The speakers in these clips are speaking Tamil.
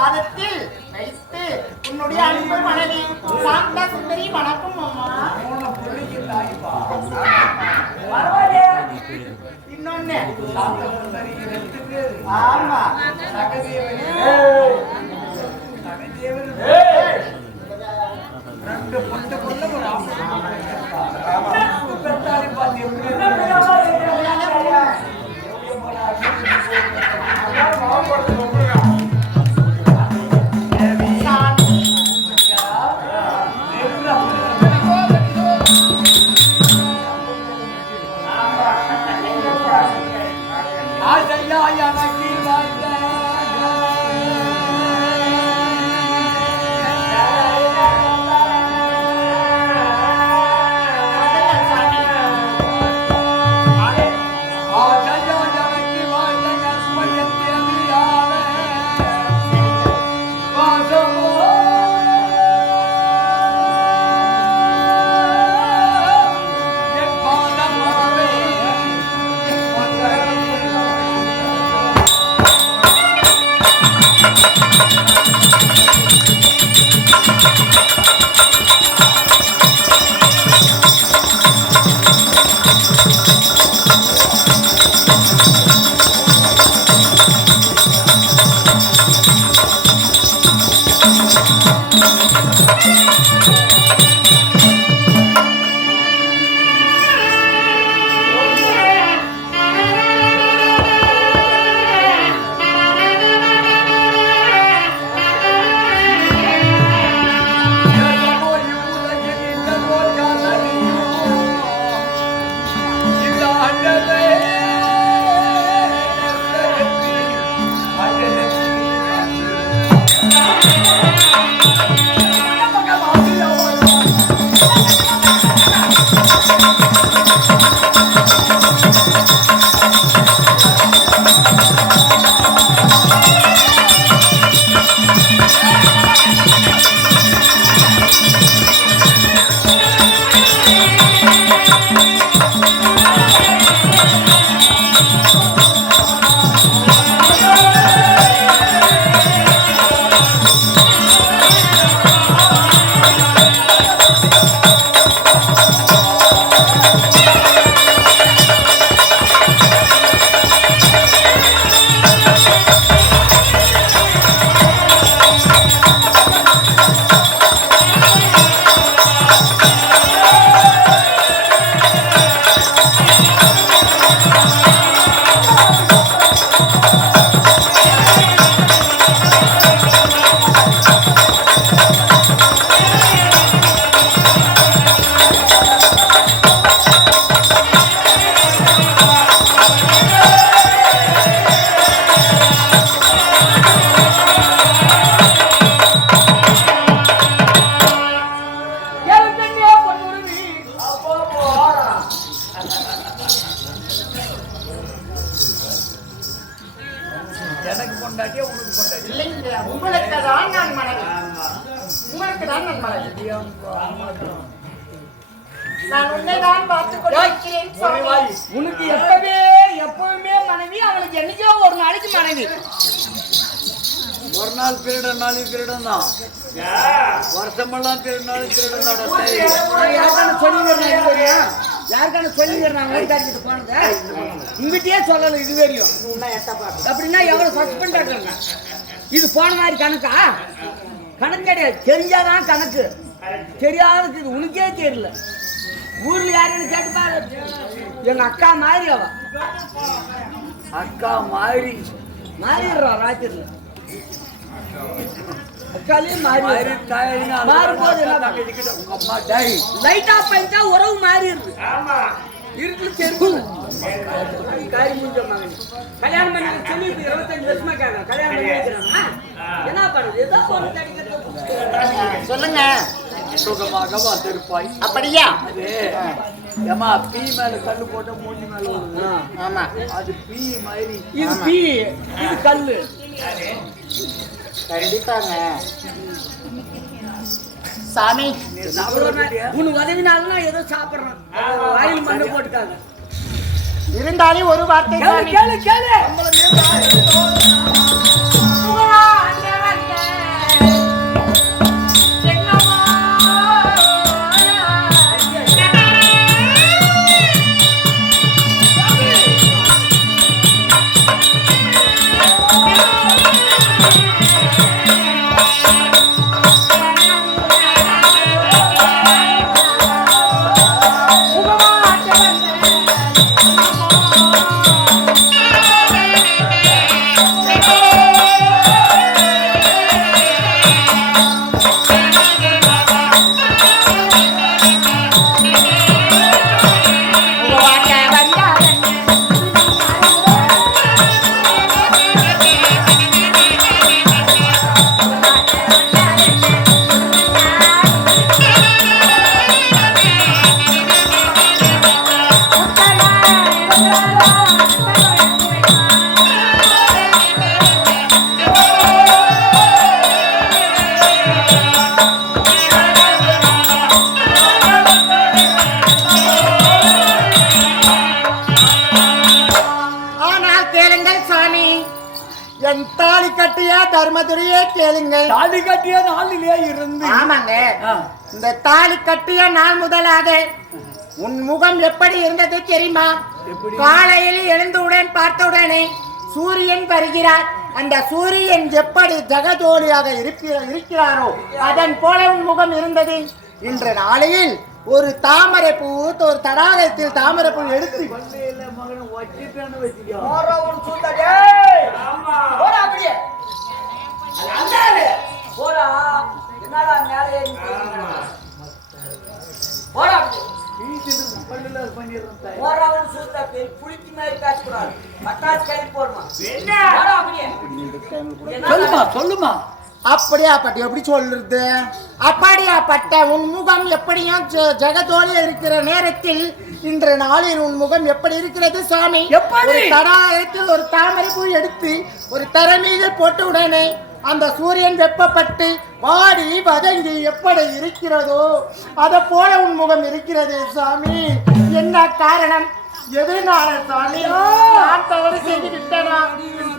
பாதத்தில் வைத்து உன்னுடைய அன்பு மனைவி சாந்தா சுந்தரி வணக்கம் அம்மா. இன்னொன்னு ஆமா உனக்கு எப்பவுமே மனைவி, அவளுக்கு என்னைக்கோ ஒரு நாளைக்கு மனைவி. ஒரு நாள் திருடன் நாளைக்கு திருடன் தான், வருஷமெல்லாம் திருடினாலும் திருடன் தான். யாருக்கான சொல்லிடுறாங்க போனத உங்ககிட்டயே சொல்லல இது வரையும். அப்படின்னா எவ்வளவு சஸ்பெண்ட் ஆகுறாங்க. இது போன மாதிரி கணக்கா? கணக்கு கிடையாது. தெரிஞ்சாதான் கணக்கு, தெரியாதது இது உனக்கே தெரியல. ஊர்ல யாருன்னு கேட்டு பாரு. எங்க அக்கா மாதிரி அவ அக்கா மாதிரி மாறிடுறா ராத்திரில. அக்காலையும் மாறி மாறும்போது லைட் ஆஃப் பண்ணிட்டா உறவு மாறிடுது. இருட்டுல தெரியும். காரி முடிஞ்ச மகன் கல்யாணம் பண்ணி சொல்லி 25 வருஷமா கேட்கறேன். கல்யாணம் பண்ணி வைக்கிறானா என்ன பண்ணுது? ஏதோ பொண்ணு கிடைக்கிறது. சொல்லுங்க. சுகமாக வந்திருப்பாய். அப்படியா? ஏமா பீ மேல கல்லு போட்ட மூஞ்சி மேல வருது. ஆமா, அது பீ மாதிரி. இது பீ, இது கல்லு. கண்டிப்பாங்க சாமி. உனக்கு உதவினாலும் ஏதோ சாப்பிடுறான். வாயில் மண்ணு போட்டுக்காங்க. இருந்தாலும் ஒரு வார்த்தை கேளு கேளு கேளு. தாலி கட்டிய நாளிலே இருந்து ஆமாங்க. இந்த தாலி கட்டிய நாள் முதலாக உன் முகம் எப்படி இருந்தது தெரியுமா? காலையில் எழுந்தவுடன் பார்த்தவுடனே சூரியன் வருகிறார். அந்த சூரியன் எப்படி ஜெகஜோதியாக இருக்கிறாரோ அதன் போல உன் முகம் இருந்தது. இன்று நாளையில் ஒரு தாமரை பூ, ஒரு தடாகத்தில் தாமரை பூ எடுத்து சொல்லுமா அப்படியாப்பட்ட எப்படி சொல்றது? அப்படியாப்பட்ட உன் முகம் எப்படியும் ஜெகதோலியா இருக்கிற நேரத்தில் இன்று நாளில் உன் முகம் எப்படி இருக்கிறது சாமி? ஒரு தடாகத்தில் ஒரு தாமரை பூ எடுத்து ஒரு தரை மீது போட்டு உடனே அந்த சூரியன் வெப்பப்பட்டு வாடி வதங்கி எப்படி இருக்கிறதோ அத போல உன் முகம் இருக்கிறது சாமி. என்ன காரணம்? எதனால சாமி? நான் தவறு செய்து விட்டனா?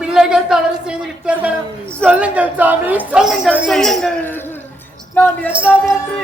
பிள்ளைகள் தவறு செய்து விட்டார்கள்? சொல்லுங்கள் சாமி, சொல்லுங்கள், சொல்லுங்கள். நான் என்னவென்று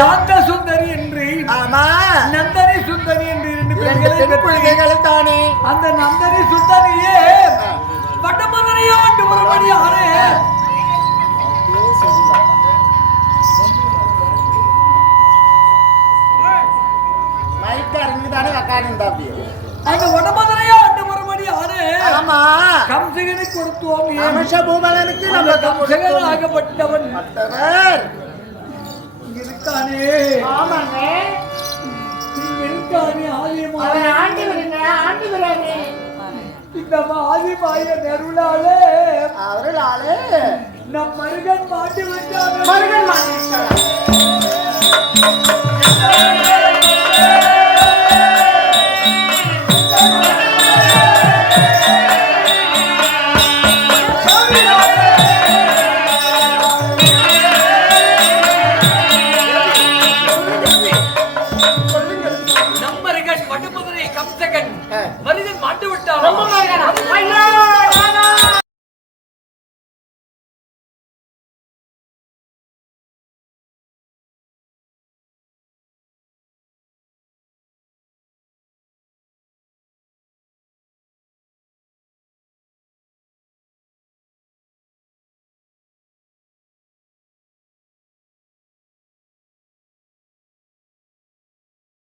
சாந்த சுந்தரி என்று நந்தனி சுந்தரி என்று இரண்டு பிள்ளைகள் தானே. அந்த நந்தனி சுந்தரியே வட்டமதுரையா ஆண்டு ஒருபடி ஆனே. அந்த வடமதுரையா ஆண்டு ஒருபடி ஆனே. ஆமா, கம்சகனுக்கு கொடுத்தோம். பூமலனுக்கு நம்ம கம்சகன் ஆகப்பட்டவன் இருக்கானே. ஆமாங்க, இருக்கானே. அவன் ஆண்டி வருங்க, ஆண்டி வராங்க. இந்த ஆதிமாய நெருளாலே அவர்களாலே நம் மருகன் மாட்டி விட்டாங்க. மருகன் மாட்டி விட்டாங்க. மருகன் மாட்டு விட்டான். ஐயா